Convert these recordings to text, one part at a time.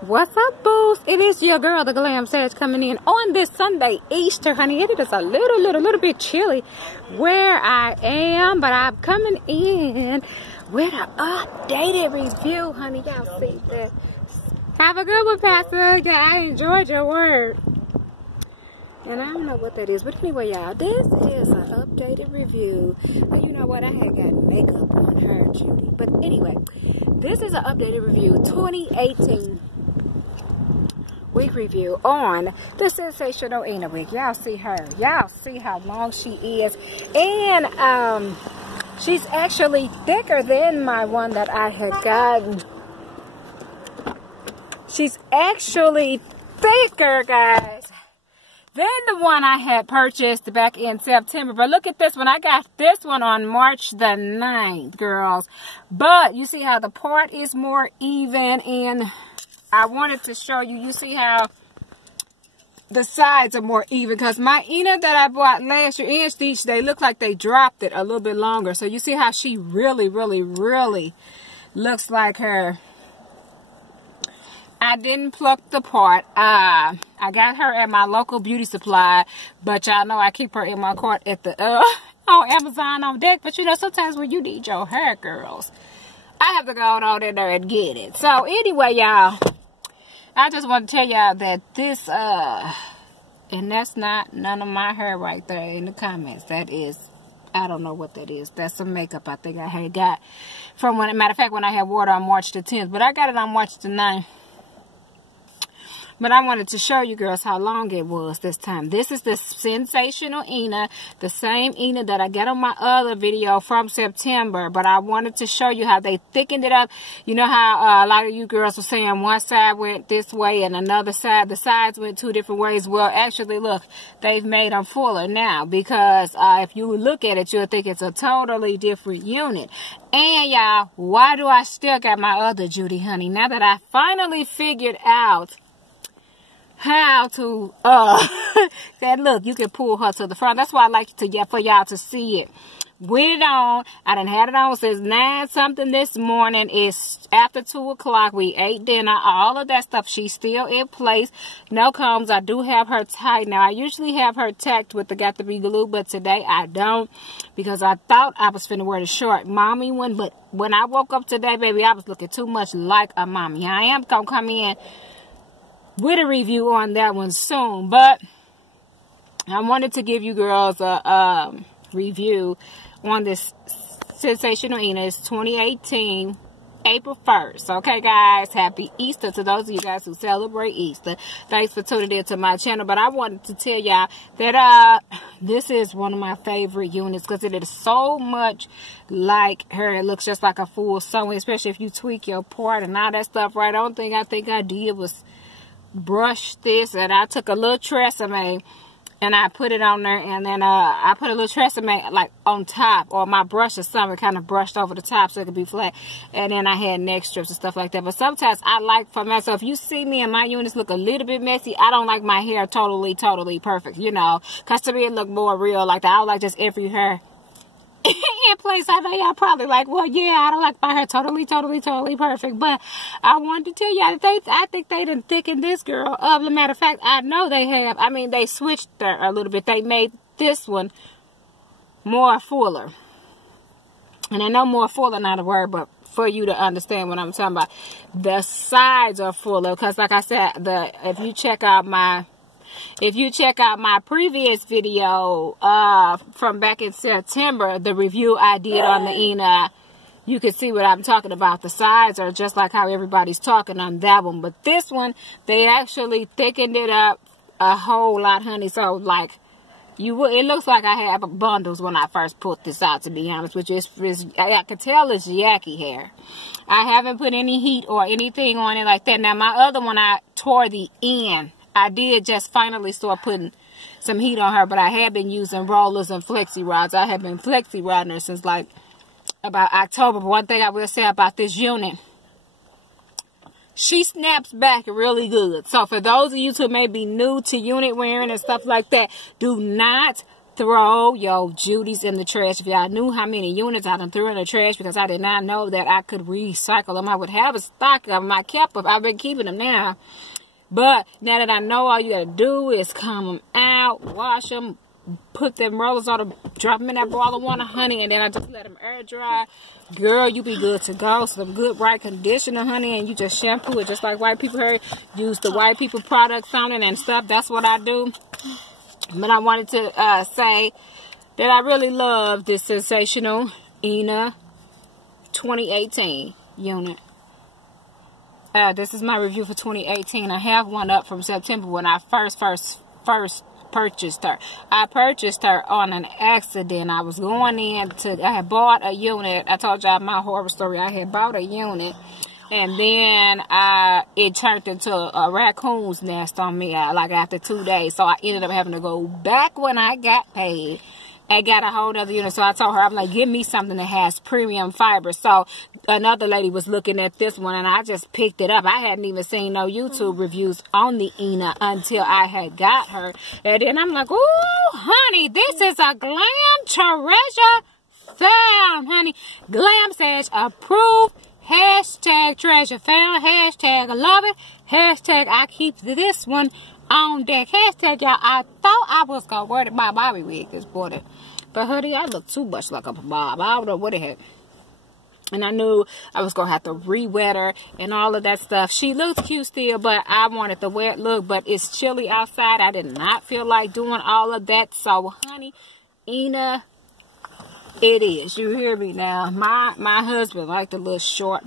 What's up, booze? It is your girl, the Glam Sage, coming in on this Sunday, Easter, honey. It is a little bit chilly where I am, but I'm coming in with an updated review, honey. Y'all see that? Have a good one, Pastor. Yeah, I enjoyed your word. And I don't know what that is, but anyway, y'all, this is an updated review. And you know what? I had got makeup on her, Judy. But anyway, this is an updated review, 2018 week review on the Sensationell Ina wig. Y'all see her. Y'all see how long she is. And she's actually thicker than my one that I had gotten. She's actually thicker, guys, than the one I had purchased back in September. But look at this one. I got this one on March the 9th, girls. But you see how the part is more even, and I wanted to show you, you see how the sides are more even, because my Ina that I bought last year, and these, they look like they dropped it a little bit longer. So you see how she really looks like her. I didn't pluck the part. I got her at my local beauty supply, but y'all know I keep her in my cart at the on Amazon on deck. But you know, sometimes when you need your hair, girls, I have to go on in there and get it. So anyway, y'all, I just want to tell y'all that this and that's not none of my hair right there in the comments. That is, I don't know what that is. That's some makeup I think I had got from when, matter of fact, when I had wore it on March the 10th, but I got it on March the 9th. But I wanted to show you girls how long it was this time. This is the Sensationell Ina, the same Ina that I got on my other video from September. But I wanted to show you how they thickened it up. You know how a lot of you girls were saying one side went this way and another side, the sides went two different ways. Well, actually, look, they've made them fuller now, because if you look at it, you'll think it's a totally different unit. And y'all, why do I still got my other Judy, honey? Now that I finally figured out how to that look, you can pull her to the front. That's why I like to for y'all to see it with it on. I done had it on since 9 something this morning. It's after 2 o'clock. We ate dinner, all of that stuff. She's still in place, no combs. I do have her tied. Now I usually have her tacked with the got to be glue, but today I don't, because I thought I was finna wear the short mommy one. But when I woke up today, baby, I was looking too much like a mommy. I am gonna come in with a review on that one soon, but I wanted to give you girls a review on this Sensationell Ina. It's 2018 April 1st. Okay, guys, happy Easter to those of you guys who celebrate Easter. Thanks for tuning in to my channel. But I wanted to tell y'all that this is one of my favorite units, because it is so much like her. It looks just like a full sewing, especially if you tweak your part and all that stuff right. The only thing I think I did was brush this, and I took a little Tresemme and I put it on there, and then I put a little Tresemme like on top, or my brush or something kind of brushed over the top so it could be flat, and then I had neck strips and stuff like that. But sometimes I like for myself, if you see me and my units look a little bit messy, I don't like my hair totally perfect, you know, because to me it look more real like that. I don't like just every hair in place. I know y'all probably like, well, yeah, I don't like my hair totally perfect, but I wanted to tell y'all that I think they done thickened this girl up. As a matter of fact, I know they have. I mean, they switched her a little bit. They made this one more fuller, and I know more fuller not a word, but for you to understand what I'm talking about, the sides are fuller, because like I said, if you check out my previous video from back in September, the review I did on the Ina, you can see what I'm talking about. The sides are just like how everybody's talking on that one. But this one, they actually thickened it up a whole lot, honey. So, like, it looks like I have bundles when I first put this out, to be honest, which is I can tell it's Jackie hair. I haven't put any heat or anything on it like that. Now, my other one, I tore the end. I did just finally start putting some heat on her, but I have been using rollers and flexi rods. I have been flexi rodding her since like about October. But one thing I will say about this unit, she snaps back really good. So for those of you who may be new to unit wearing and stuff like that, do not throw your Judy's in the trash. If y'all knew how many units I done threw in the trash because I did not know that I could recycle them. I would have a stock of them. I kept them. I've been keeping them now. But now that I know, all you got to do is comb them out, wash them, put them rollers on them, drop them in that boil of water, honey, and then I just let them air dry. Girl, you be good to go. Some good right conditioner, honey, and you just shampoo it just like white people here. Use the white people products on it and stuff. That's what I do. But I wanted to say that I really love this Sensational Ina 2018 unit. This is my review for 2018. I have one up from September when I first purchased her. I purchased her on an accident. I was going I had bought a unit. I told y'all my horror story. I had bought a unit, and then it turned into a raccoon's nest on me like after 2 days. So I ended up having to go back when I got paid and got a whole other unit. So I told her, I'm like, give me something that has premium fiber. So another lady was looking at this one, and I just picked it up. I hadn't even seen no YouTube reviews on the Ina until I had got her. And then I'm like, ooh, honey, this is a glam treasure found, honey. Glam Sage approved. Hashtag treasure found. Hashtag love it. Hashtag I keep this one on deck. Hashtag y'all, I thought I was going to wear my Bobby wig this morning. But honey, I look too much like a bob. I don't know what it had. And I knew I was going to have to re-wet her and all of that stuff. She looks cute still, but I wanted the wet look. But it's chilly outside. I did not feel like doing all of that. So, honey, Ina, it is. You hear me now. My husband liked the little short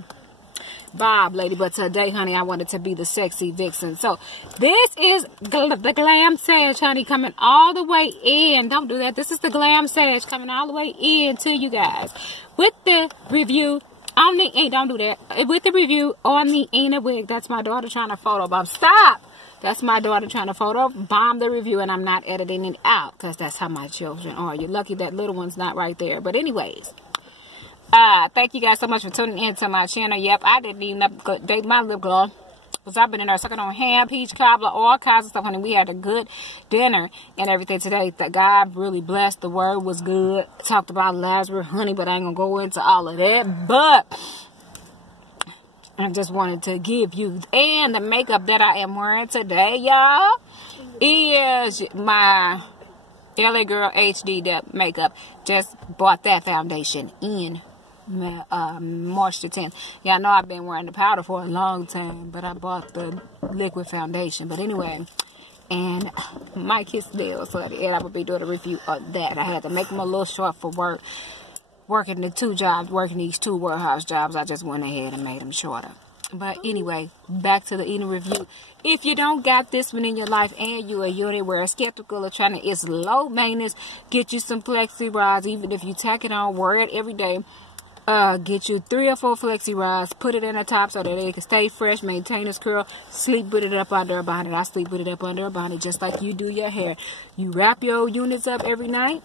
bob lady. But today, honey, I wanted to be the sexy vixen. So, this is the Glam Sage, honey, coming all the way in. Don't do that. This is the Glam Sage coming all the way in to you guys. With the review on the, don't do that. With the review on the Ina wig. That's my daughter trying to photo bomb. Stop! That's my daughter trying to photo bomb the review, and I'm not editing it out because that's how my children are. You're lucky that little one's not right there. But anyways, thank you guys so much for tuning in to my channel. Yep, I didn't even update my lip gloss because I've been in there sucking on ham, peach cobbler, all kinds of stuff, honey. We had a good dinner and everything today. That God really blessed. The word was good. Talked about Lazarus, honey, but I ain't gonna go into all of that. But I just wanted to give you, and the makeup that I am wearing today, y'all, is my LA Girl HD makeup. Just bought that foundation in March the 10th. Yeah, I know I've been wearing the powder for a long time, but I bought the liquid foundation. But anyway, and my kiss nails, so at the end I will be doing a review of that. I had to make them a little short for work. Working the 2 jobs, working these 2 warehouse jobs, I just went ahead and made them shorter. But anyway, back to the Ina review. If you don't got this one in your life and you a unit where skeptical or trying to, it's low maintenance, get you some flexi rods. Even if you tack it on, wear it every day. Get you 3 or 4 flexi rods, put it in the top so that it can stay fresh, maintain its curl, sleep with it up under a bonnet. I sleep with it up under a bonnet just like you do your hair. You wrap your units up every night,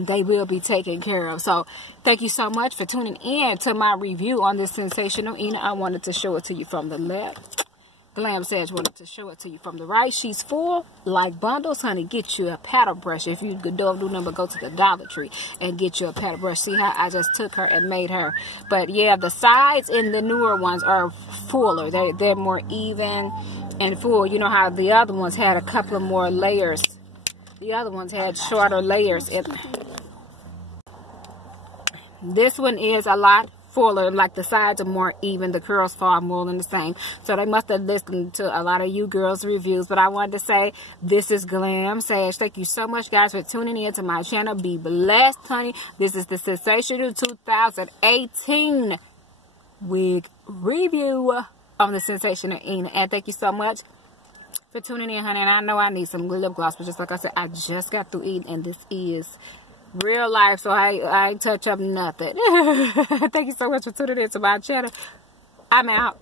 they will be taken care of. So thank you so much for tuning in to my review on this Sensational Ina. I wanted to show it to you from the left. Glam Sage wanted to show it to you from the right. She's full like bundles, honey. Get you a paddle brush. If you don't do nothing but go to the Dollar Tree and get you a paddle brush. See how I just took her and made her. But yeah, the sides in the newer ones are fuller. They're more even and full. You know how the other ones had a couple of more layers. The other ones had shorter layers. This one is a lot fuller, like the sides are more even, the curls fall more than the same. So they must have listened to a lot of you girls' reviews. But I wanted to say, this is Glam Sage. Thank you so much, guys, for tuning in to my channel. Be blessed, honey. This is the Sensational 2018 wig review on the Sensational Ina. And thank you so much for tuning in, honey. And I know I need some lip gloss, but just like I said, I just got through eating, and this is real life, so I ain't touch up nothing. Thank you so much for tuning in to my channel. I'm out.